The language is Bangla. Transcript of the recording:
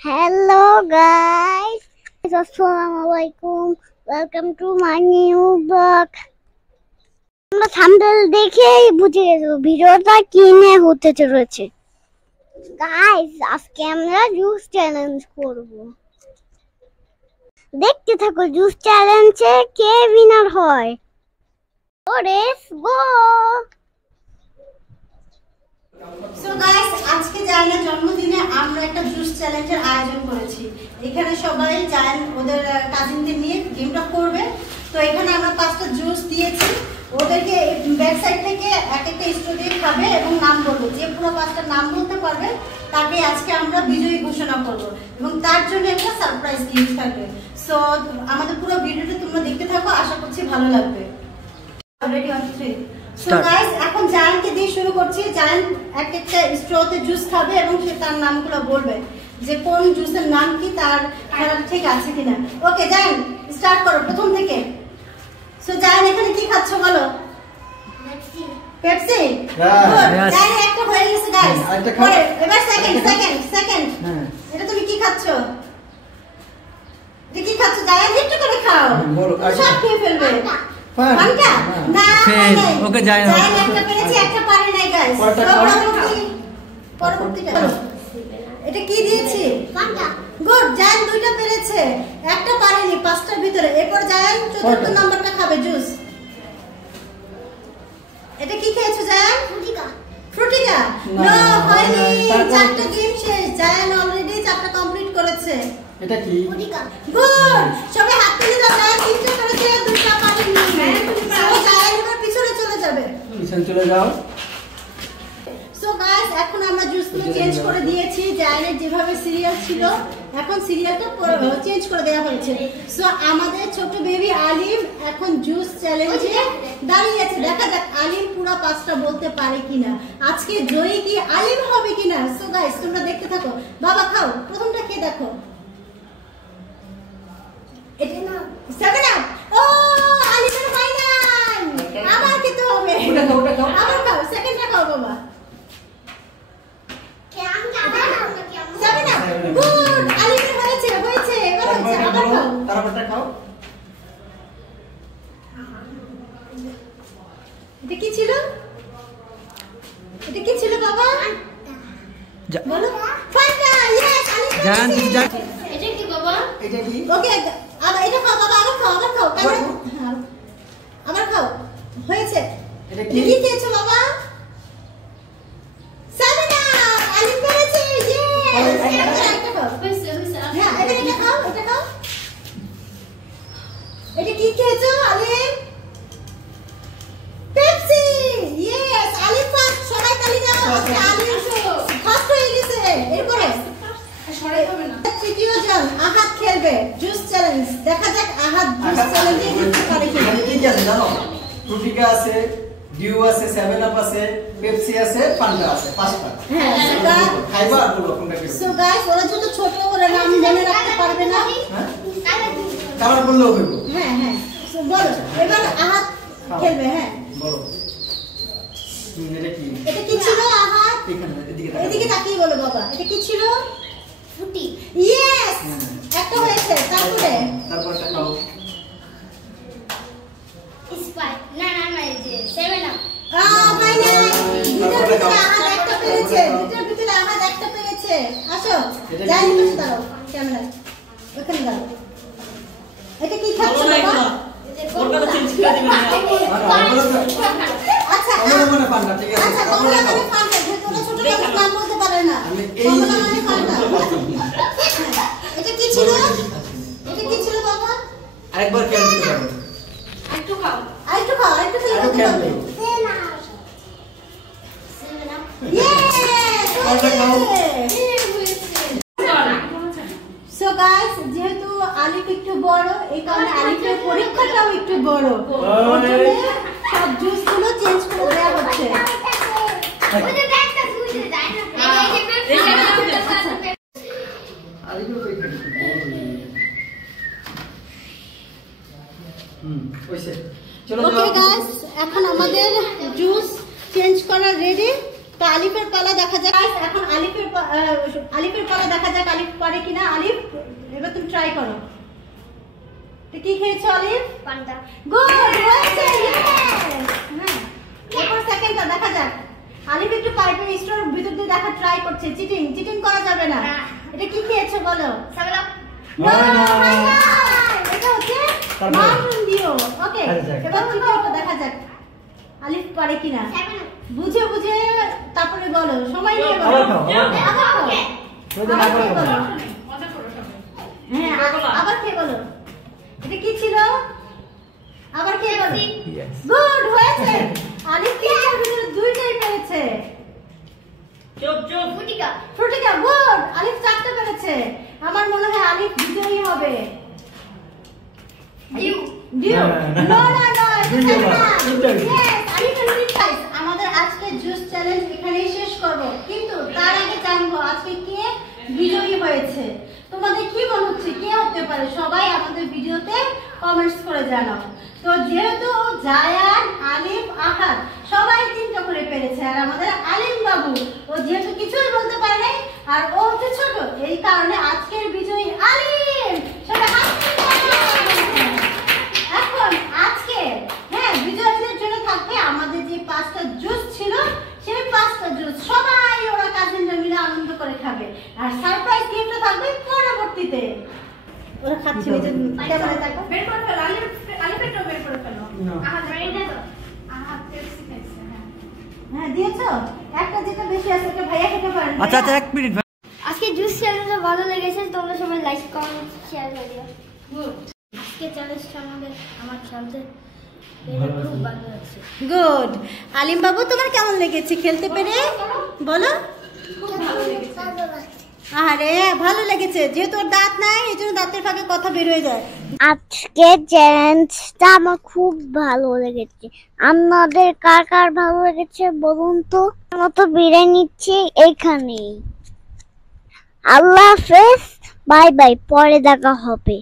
Hello guys, Assalamualaikum. Welcome to my new vlog. আমরা থাম্বনেল দেখেই বুঝে গেছো ভিডিওটা কি নিয়ে হতে চলেছে। গাইস, আজকে আমরা জুস চ্যালেঞ্জ করব। দেখতে থাকো জুস চ্যালেঞ্জে কে উইনার হয়। Let's go. সো গাইস, আজকে জায়ানের জন্মদিনে আমরা একটা জুস চ্যালেঞ্জের আয়োজন করেছি। এখানে সবাই জায়ান ওদের কাজিনদের নিয়ে গেমটা করবে। তো এখানে আমরা 5টা জুস দিয়েছি, ওদেরকে ব্যাক সাইড থেকে এক একটা স্ট্র দিয়ে খাবে এবং নাম বলবো। যে পুরো 5টা নাম বলতে পারবে তাকে আজকে আমরা বিজয়ী ঘোষণা করব এবং তার জন্য একটা সারপ্রাইজ গিফট থাকবে। সো আমাদের পুরো ভিডিওটা তোমরা দেখতে থাকো, আশা করছি ভালো লাগবে। রেডি 1 2 3। সো গাইস, এখন জায়ানকে দিয়ে শুরু করছি। জায়ান এক একটা স্ট্রতে জুস খাবে এবং সে তার নামগুলো বলবে যে কোন জুসের নাম কি, তার খেলা ঠিক আছে কিনা। ওকে জায়ান, স্টার্ট করো প্রথম থেকে। সো জায়ান এখানে কি খাচ্ছ বলো? পেপসি। পেপসি? গুড। জায়ান একটা হয়ে গেছে গাইস। এবার সেকেন্ড। এটা তুমি কি খাচ্ছ? এটা কি খাচ্ছ জায়ান? একটু করে খাও, সব খেয়ে ফেলবে। ফান্টা? না, ওকে জায়ান একটা পেরেছে, একটা পারে নাই গাইস। পরবর্তীটা এটা কি দিয়েছি? ফান্টা। গুড। জায়ান দুইটা পেরেছে, একটা পারেনি 5টার ভিতরে। এরপর জায়ান চতুর্থ নাম্বারটা খাবে জুস। এটা কি খেয়েছো জায়ান? ফ্রুটিকা। নো, হয়নি। 4টা গেম শেষ। জায়ান অলরেডি 4টা কমপ্লিট করেছে। এটা কি? ফ্রুটিকা। গুড। সবাই হাত তুলে দাও। জায়ান 3টা করেছে, 2টা পারেনি। সো জায়ান এবার পিছনে চলে যাবে। পিছনে চলে যাও। সো গাইস, এখন আমরা জুসগুলো চেঞ্জ করে দিয়েছি। জায়ানের যেভাবে সিরিয়াল ছিল এখন সিরিয়ালটা চেঞ্জ করে দেওয়া হয়েছে। সো আমাদের ছোট বেবি আলিম এখন জুস চ্যালেঞ্জে দাঁড়িয়ে আছে। দেখা যাক আলিম পুরো 5টা বলতে পারে কিনা, আজকে জয়ী কি আলিম হবে কিনা। সো গাইস, তোমরা দেখতে থাকো। বাবা খাও, প্রথমটা খেয়ে দেখো। এটা না 7 আপ। ও আলিমের হয় না, আবার খেতে হবে। আবার খাও, সেকেন্ডটা খাও বাবা। গুড। আলিমের হয়েছে। এবার হচ্ছে, আবার খাও। তারপরটা খাও। এটা কি ছিল? এটা কি ছিল বাবা? বলো। ফান্টা। ইয়েস, আলিম জান পেরেছে। এটা কি বাবা? এটা কি? ওকে, আবার এটা খাও বাবা, আবার খাও। কারণ আবার খাও। হয়েছে। এটা কি? কি খেয়েছো বাবা? সাবিনা, আলিম পেরেছে। ইয়েস। এটা খাও। হ্যাঁ, এটা খাও। এটা কি খেয়েছো আলিম? পেপসি। ইয়েস, আলিম ফার্স্ট। সবাই তালি দাও। আলিম ফার্স্ট হয়ে গেছে। এরপরে তৃতীয় জন আহাদ খেলবে জুস চ্যালেঞ্জ। দেখা যাক আহাদ জুস চ্যালেঞ্জে জিততে পারে কিনা। কি কি আছে জানো? ফ্রুটিকা আছে, ডিউ আছে, 7 আপ আছে, পেপসি আছে, ফান্টা আছে, 5টা। হ্যাঁ, খাইবা আর বলো কোনটা খাবে। সো গাইস, ওরা যত ছোট ওরা নাম মনে রাখতে পারবে না। হ্যাঁ, কাবার বললেও হইব। হ্যাঁ। সো বলো, এবার আহাদ খেলবে। হ্যাঁ, বলো। এটা কি? এটা কি ছিল আহাদ? এখানে এদিকে তাকিয়ে বলো বাবা। এটা কি ছিল? ফ্রুটি। ইয়েস, একটা হয়েছে। তারপরটা খাও। স্প্রাইট। না, এই যে 7 আপ। হয় না। দুটোর ভিতরে আহাদ একটা পেরেছে। আসো, যাই পাশে দাঁড়াও। ক্যামেরা ওখানে দাঁড়াও। এটা কি খাচ্ছ বাবা? আচ্ছা, মানে ফান্টা, ঠিক আছে। আচ্ছা, কমলা মানে ফান্টা। তোরা ছোট মানুষ নাম বলতে পারে না। কমলা মানে ফান্টা। এটা কি ছিল বাবা? আরেকবার খেয়াল করতে পারো। আরেকটু খাও। আরেকটু খেয়ে বলতে পারবে। সো গাইস, যেহেতু আলিফ একটু বড়, এই কারণে আলিফের পরীক্ষাটাও একটু বড়। সব জুসগুলো চেঞ্জ করে দেওয়া হচ্ছে। চলো ওকে গাইস, এখন আমাদের জুস চেঞ্জ করা রেডি। তো আলিফের পালা দেখা যাক। এখন আলিফের পালা দেখা যাক আলিফ পারে কিনা। আলিফ এবার তুমি ট্রাই করো। তো কি খেয়েছো আলিফ? পান্তা। গুড হয়েছে, হ্যাঁ। এরপর সেকেন্ডটা দেখা যাক। আলিফ একটু পাইপের স্টোর ভিতর দিয়ে দেখা ট্রাই করছে। চিটিং করা যাবে না। এটা কি খেয়েছো বলো? সালাম। না, এটা হচ্ছে মাউন্টেন ডিউ। ওকে, এবার চিটিংটা দেখা যাক আলিফ পারে কিনা। বুঝে তারপরে বলো, সময় নিয়ে বলো। হ্যাঁ, আবার কে বলো? এটা কি ছিল? আবার কে বলো? গুড হয়েছে। আলিফ কি দুইটাই পেরেছে। ফ্রুটিকা গুড। আলিফ 4টা পেরেছে। আমার মনে হয় আলিফ বিজয়ী হবে। আমাদের আজকে জুস চ্যালেঞ্জ এখানেই শেষ করব, কিন্তু তার আগে জানবো আজকে কে বিজয়ী হয়েছে। তোমাদের কি মনে হচ্ছে কে হতে পারে? সবাই আমাদের ভিডিওতে কমেন্টস করে জানাও। তো যেহেতু জায়ান, আলিফ, আহাদ সবাই 3টা করে পেরেছে, আর আমাদের আলিম বাবু ও যেহেতু কিছুই বলতে পারে নাই আর ও হচ্ছে ছোট, এই কারণে আজকের বিজয়ী আলিম। সেটা এখন আজকে হ্যাঁ বিজয়ীদের জন্য থাকবে আমাদের যে 5টা জুস ছিল, সেই 5টা জুস সবাই ওরা কাজিনরা মিলে আনন্দ করে খাবে। আর সারপ্রাইজ গিফট থাকবে পরবর্তীতে। ওরা খাচ্ছে, ওই যে ক্যামেরায় দেখো। বের করে ফেলো, আলিফেরটাও বের করে ফেলো। আহাদ রেডি না তো? আহাদ পেপসি খাইছে। হ্যাঁ দিয়েছো? একটা যেটা বেশি আছে ওটা ভাইয়া খেতে পারেন। আচ্ছা 1 মিনিট। আজকে জুস চ্যালেঞ্জটা ভালো লেগেছে, তোমরা সবাই লাইক কমেন্ট শেয়ার করে দিও। গুড। আজকে চ্যালেঞ্জটা আমার খেলতে খুব ভালো লাগছে। গুড। আলিম বাবু তোমার কেমন লেগেছে খেলতে পেরে? বলো। খুব ভালো লেগেছে। আরে ভালো লেগেছে, যেহেতু ওর দাঁত নাই এই জন্য দাঁতের ফাঁকে কথা বের হয়ে যায়। আজকে চ্যালেঞ্জটা আমার খুব ভালো লেগেছে। আপনাদের কার কার ভালো লেগেছে বলুন তো। মতো বিদায় নিচ্ছি এখানেই। আল্লাহ হাফেজ, বাই বাই, পরে দেখা হবে।